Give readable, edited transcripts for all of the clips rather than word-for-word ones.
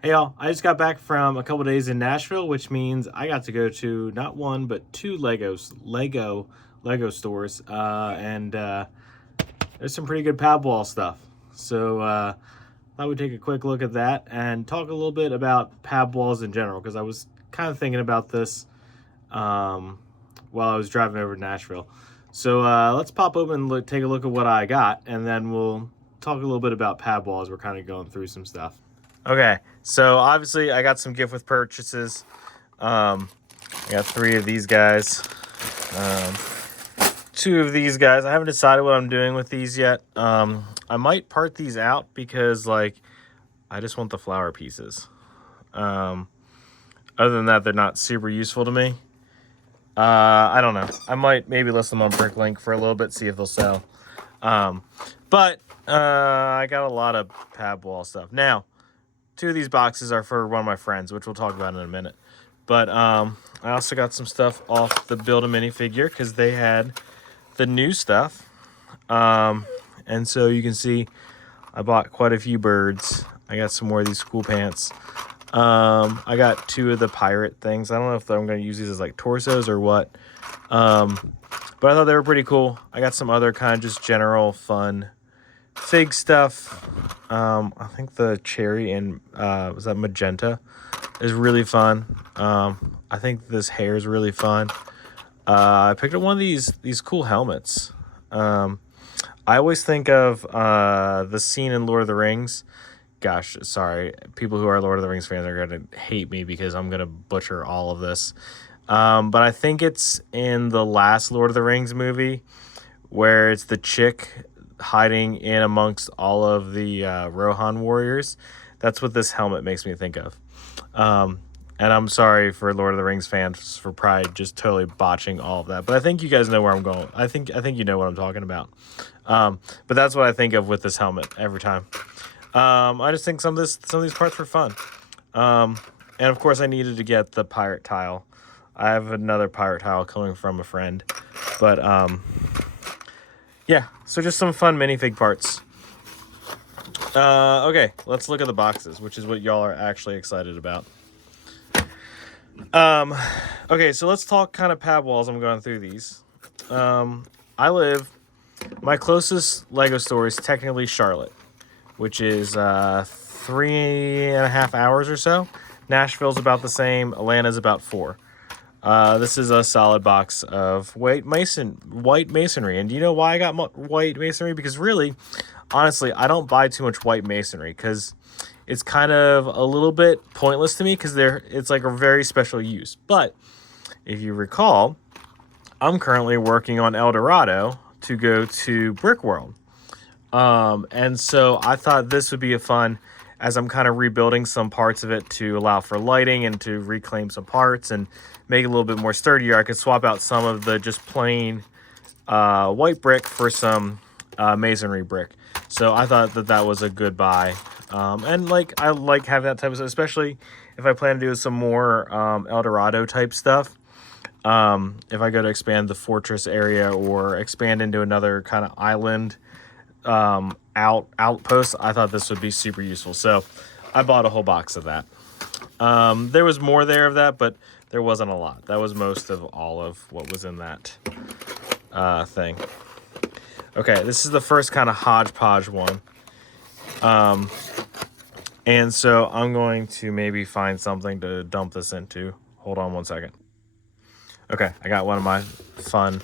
Hey y'all, I just got back from a couple days in Nashville, which means I got to go to not one but two Lego stores, and there's some pretty good pad wall stuff. So thought we'd take a quick look at that and talk a little bit about pad walls in general, because I was kind of thinking about this while I was driving over to Nashville. So let's pop open and take a look at what I got, and then we'll talk a little bit about pad walls. We're kind of going through some stuff. Okay, so obviously I got some gift with purchases. I got 3 of these guys, 2 of these guys. I haven't decided what I'm doing with these yet. I might part these out because, like, I just want the flower pieces. Other than that, they're not super useful to me. I don't know. I might maybe list them on Bricklink for a little bit, see if they'll sell. But I got a lot of pad wall stuff. Now, 2 of these boxes are for one of my friends, which we'll talk about in a minute. But I also got some stuff off the Build-A-Minifigure because they had the new stuff. And so you can see I bought quite a few birds. I got some more of these cool pants. I got 2 of the pirate things. I don't know if I'm going to use these as like torsos or what. But I thought they were pretty cool. I got some other kind of just general fun fig stuff. I think the cherry and was that magenta is really fun. I think this hair is really fun. I picked up one of these cool helmets. I always think of the scene in Lord of the Rings. Gosh, sorry, people who are Lord of the Rings fans are gonna hate me because I'm gonna butcher all of this. But I think it's in the last Lord of the Rings movie where it's the chick hiding in amongst all of the Rohan warriors. That's what this helmet makes me think of. And I'm sorry for Lord of the Rings fans for probably just totally botching all of that. But I think you guys know where I'm going. I think you know what I'm talking about. But that's what I think of with this helmet every time. I just think some of these parts were fun. And of course I needed to get the pirate tile. I have another pirate tile coming from a friend. But yeah, so just some fun minifig parts. Okay, let's look at the boxes, which is what y'all are actually excited about. Okay, so let's talk kind of pad walls. I'm going through these. My closest Lego store is technically Charlotte, which is 3.5 hours or so. Nashville's about the same. Atlanta's about 4. This is a solid box of white masonry. And do you know why I got white masonry? Because really, honestly, I don't buy too much white masonry because it's kind of a little bit pointless to me because it's like a very special use. But if you recall, I'm currently working on El Dorado to go to Brick World. And so I thought this would be a fun, as I'm kind of rebuilding some parts of it to allow for lighting and to reclaim some parts and make it a little bit more sturdier. I could swap out some of the just plain white brick for some masonry brick. So I thought that was a good buy. And like I like having that type of stuff, especially if I plan to do some more El Dorado type stuff. If I go to expand the fortress area or expand into another kind of island outpost, I thought this would be super useful. So I bought a whole box of that. There was more there of that, but there wasn't a lot. That was most of all of what was in that thing. Okay, this is the first kind of hodgepodge one. And so I'm going to maybe find something to dump this into. Hold on one second. Okay, I got one of my fun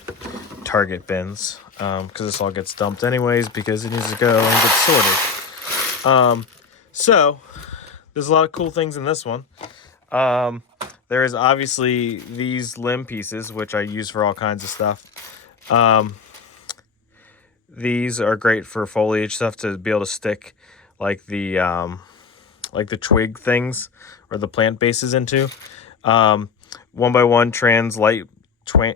Target bins, because this all gets dumped anyways because it needs to go and get sorted. So there's a lot of cool things in this one. There is obviously these limb pieces, which I use for all kinds of stuff. These are great for foliage stuff to be able to stick like the twig things or the plant bases into. 1x1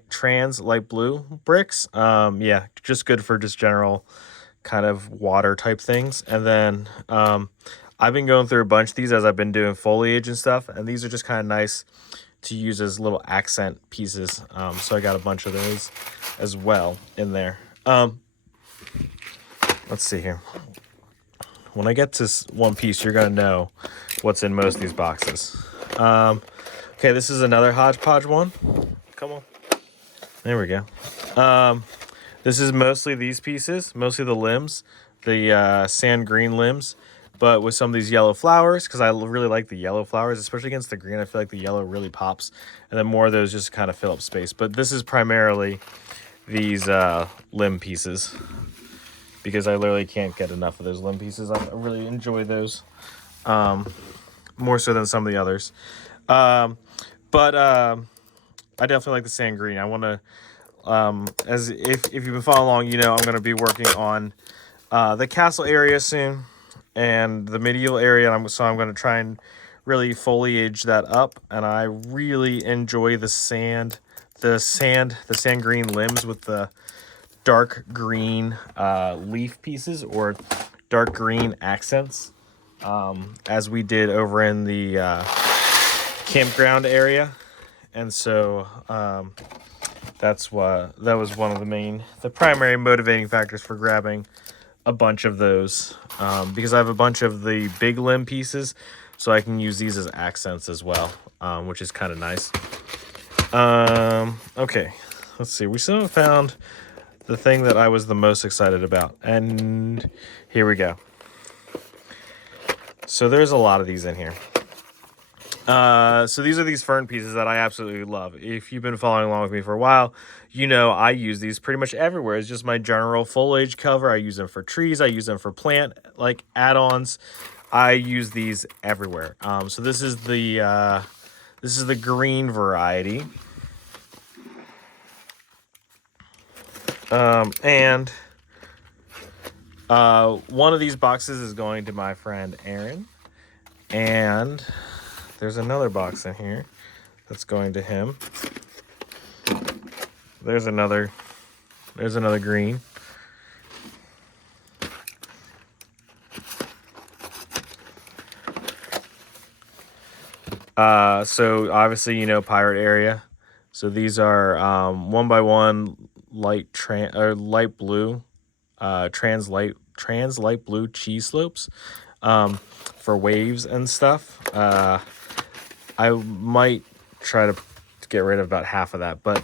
trans light blue bricks. Yeah, just good for just general kind of water type things. And then I've been going through a bunch of these as I've been doing foliage and stuff, and these are just kind of nice to use as little accent pieces. So I got a bunch of those as well in there. Let's see here. when I get to one piece, you're going to know what's in most of these boxes. Okay, this is another hodgepodge one. Come on. There we go. This is mostly these pieces, mostly the limbs, the sand green limbs, but with some of these yellow flowers, because I really like the yellow flowers, especially against the green. I feel like the yellow really pops, and then more of those just kind of fill up space. But this is primarily these limb pieces, because I literally can't get enough of those limb pieces. I really enjoy those, more so than some of the others. But I definitely like the sand green. I want to, as if you've been following along, you know I'm going to be working on the castle area soon and the medieval area. So I'm going to try and really foliage that up. And I really enjoy the sand green limbs with the dark green leaf pieces or dark green accents, as we did over in the campground area. And so that was one of the primary motivating factors for grabbing a bunch of those, because I have a bunch of the big limb pieces, so I can use these as accents as well, which is kind of nice. Okay, let's see. We still haven't found the thing that I was the most excited about, and here we go. So there's a lot of these in here. So these are these fern pieces that I absolutely love. If you've been following along with me for a while, you know I use these pretty much everywhere. It's just my general foliage cover. I use them for trees. I use them for plant like add-ons. I use these everywhere. So this is the green variety. And one of these boxes is going to my friend Aaron, and there's another box in here that's going to him. There's another green. So obviously, you know, pirate area. So these are 1x1 light blue, trans light blue cheese slopes, for waves and stuff. I might try to get rid of about half of that, but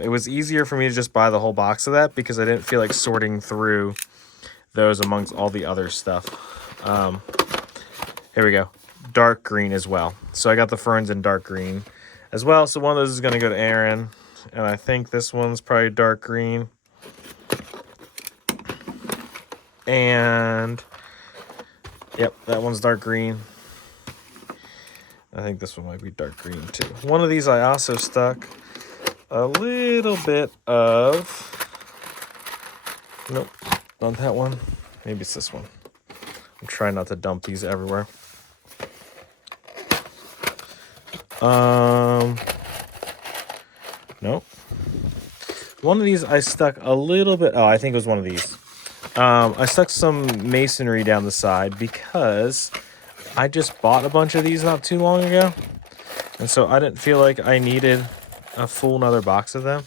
it was easier for me to just buy the whole box of that because I didn't feel like sorting through those amongst all the other stuff. Here we go. Dark green as well. So I got the ferns in dark green as well. So one of those is going to go to Aaron, and I think this one's probably dark green. And yep, that one's dark green. I think this one might be dark green too. One of these I also stuck a little bit of, nope, not that one. Maybe it's this one. I'm trying not to dump these everywhere. Nope. One of these I stuck a little bit, oh, I think it was one of these. I stuck some masonry down the side because I just bought a bunch of these not too long ago. And so I didn't feel like I needed a full another box of them.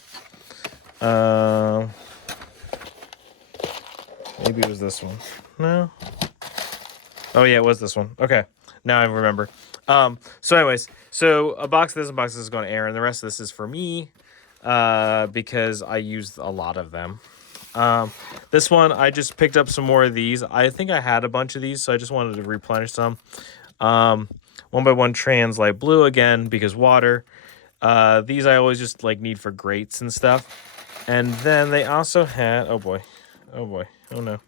Maybe it was this one. No. Oh yeah, it was this one. Okay. Now I remember. So anyways, so a box of this and box of this is going to Aaron. The rest of this is for me, because I used a lot of them. This one, I just picked up some more of these. I think I had a bunch of these, so I just wanted to replenish some. 1x1 trans light blue again, because water. These I always just like need for grates and stuff. And then they also had, oh boy, oh no.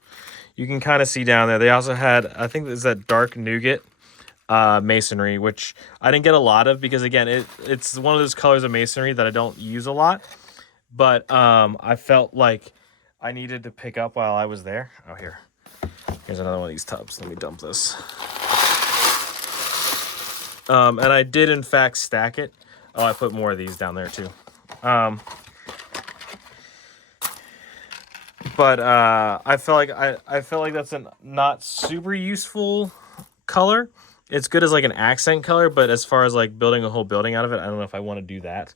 You can kind of see down there. They also had, I think there's that dark nougat masonry, which I didn't get a lot of because again, it's one of those colors of masonry that I don't use a lot. But I felt like I needed to pick up while I was there. Oh, here's another one of these tubs. Let me dump this. And I did in fact stack it. Oh, I put more of these down there too. But I felt like that's a not super useful color. It's good as like an accent color, but as far as like building a whole building out of it, I don't know if I want to do that.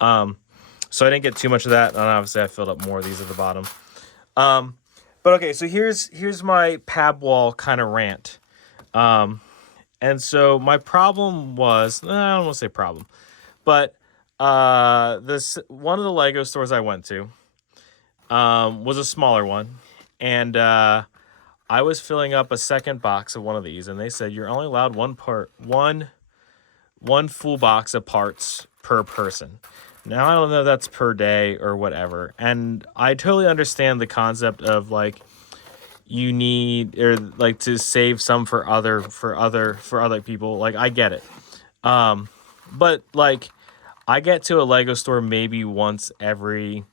So I didn't get too much of that, and obviously I filled up more of these at the bottom. But okay, so here's my PAB wall kind of rant. And so my problem was, I don't want to say problem, but this one of the Lego stores I went to was a smaller one, and I was filling up a second box of one of these, and they said you're only allowed one full box of parts per person. Now I don't know if that's per day or whatever, and I totally understand the concept of like you need or like to save some for other people. Like I get it, but like I get to a Lego store maybe once every,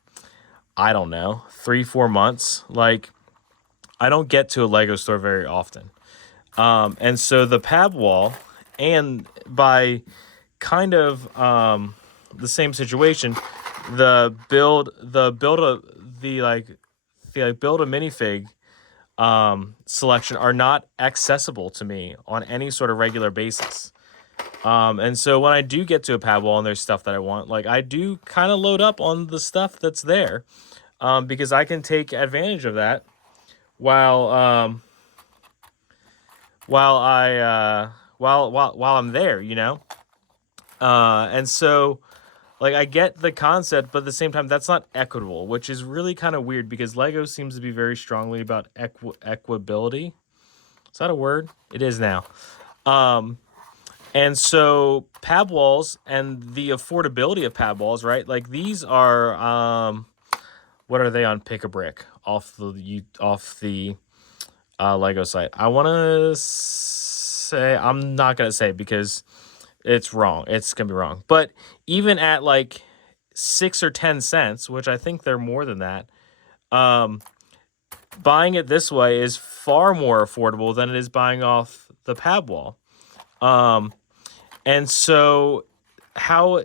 I don't know, 3-4 months. Like I don't get to a Lego store very often. And so the PAB wall, and by kind of the same situation, the build a minifig selection are not accessible to me on any sort of regular basis. And so when I do get to a PAB wall and there's stuff that I want, like I do kind of load up on the stuff that's there, because I can take advantage of that while I'm there, you know? And so like I get the concept, but at the same time that's not equitable, which is really kind of weird because Lego seems to be very strongly about equability. Is that a word? It is now. And so PAB walls and the affordability of PAB walls, right? Like these are what are they on Pick a Brick off the Lego site? I want to say, I'm not going to say because it's wrong. It's going to be wrong. But even at like 6 or 10 cents, which I think they're more than that, buying it this way is far more affordable than it is buying off the PAB wall. And so how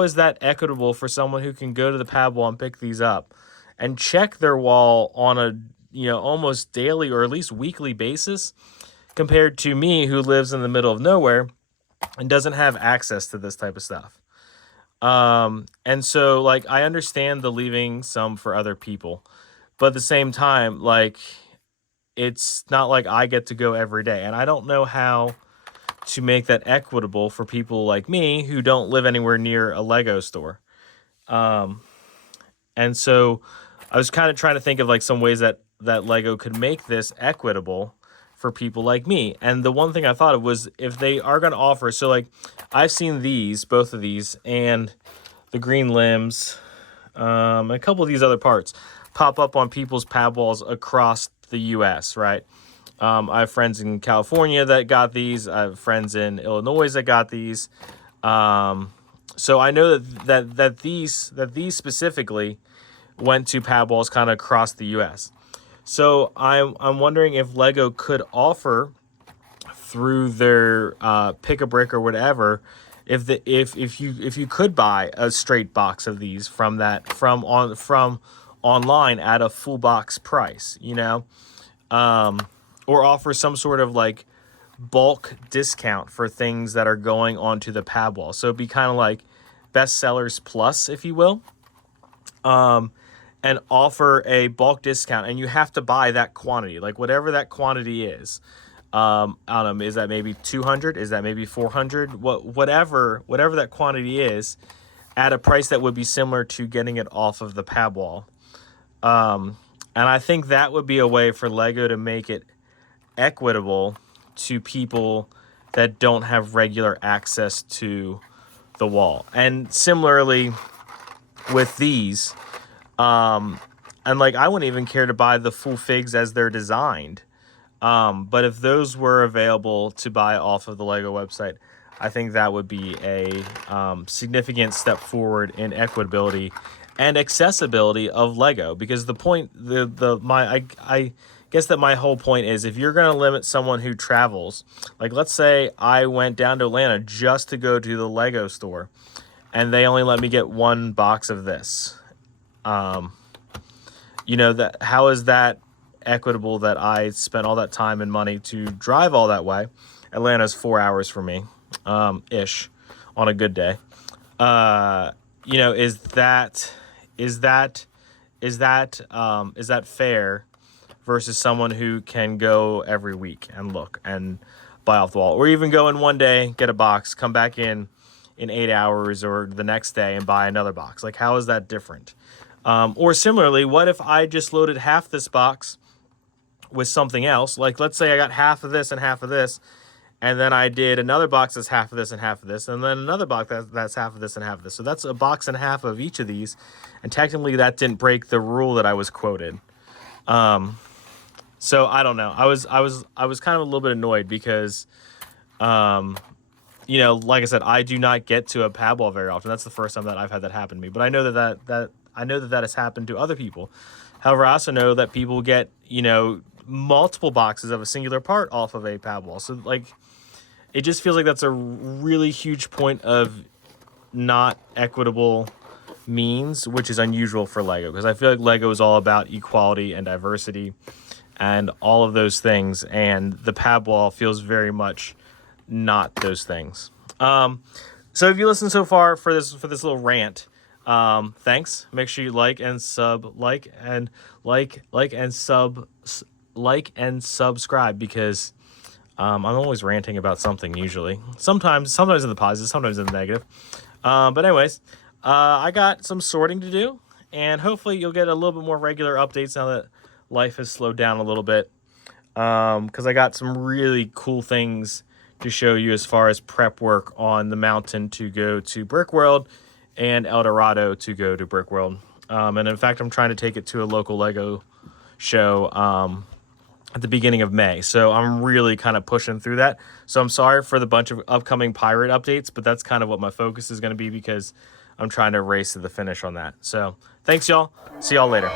is that equitable for someone who can go to the PAB wall and pick these up and check their wall on a, you know, almost daily or at least weekly basis compared to me who lives in the middle of nowhere and doesn't have access to this type of stuff. And so like I understand the leaving some for other people, but at the same time, like it's not like I get to go every day, and I don't know how to make that equitable for people like me who don't live anywhere near a Lego store. And so I was kind of trying to think of like some ways that Lego could make this equitable for people like me. And the one thing I thought of was if they are going to offer, so like I've seen both of these and the green limbs, a couple of these other parts pop up on people's PAB walls across the US, right? I have friends in California that got these. I have friends in Illinois that got these. So I know that these specifically went to PAB walls kind of across the U.S. So I'm wondering if Lego could offer through their Pick a Brick or whatever, if you could buy a straight box of these from online at a full box price, you know. Or offer some sort of like bulk discount for things that are going onto the PAB wall. So it'd be kind of like bestsellers plus, if you will, and offer a bulk discount. And you have to buy that quantity, like whatever that quantity is. I don't know, is that maybe 200? Is that maybe 400? Whatever that quantity is, at a price that would be similar to getting it off of the PAB wall. And I think that would be a way for Lego to make it equitable to people that don't have regular access to the wall. And similarly with these, and like I wouldn't even care to buy the full figs as they're designed. But if those were available to buy off of the Lego website, I think that would be a significant step forward in equitability and accessibility of Lego. Because the point, I guess that my whole point is, if you're going to limit someone who travels, like let's say I went down to Atlanta just to go to the Lego store and they only let me get one box of this. You know, that how is that equitable that I spent all that time and money to drive all that way? Atlanta's 4 hours for me, ish, on a good day. You know, is that fair versus someone who can go every week and look and buy off the wall, or even go in one day, get a box, come back in 8 hours or the next day and buy another box. Like, how is that different? Or similarly, what if I just loaded half this box with something else? Like, let's say I got half of this and half of this, and then I did another box that's half of this and half of this, and then another box that's half of this and half of this. So that's a box and a half of each of these, and technically that didn't break the rule that I was quoted. So I don't know. I was kind of a little bit annoyed because, you know, like I said, I do not get to a PAB wall very often. That's the first time that I've had that happen to me. But I know that has happened to other people. However, I also know that people get, you know, multiple boxes of a singular part off of a PAB wall. So, like, it just feels like that's a really huge point of not equitable means, which is unusual for Lego, because I feel like Lego is all about equality and diversity and all of those things, and the PAB wall feels very much not those things. So if you listen so far for this little rant, thanks. Make sure you like and subscribe, because I'm always ranting about something usually. Sometimes in the positive, sometimes in the negative. But anyways, I got some sorting to do, and hopefully you'll get a little bit more regular updates now that life has slowed down a little bit. Because I got some really cool things to show you as far as prep work on the mountain to go to Brick World and El Dorado to go to Brick World. And in fact, I'm trying to take it to a local Lego show at the beginning of May. So I'm really kind of pushing through that. So I'm sorry for the bunch of upcoming pirate updates, but that's kind of what my focus is going to be, because I'm trying to race to the finish on that. So thanks, y'all. See y'all later.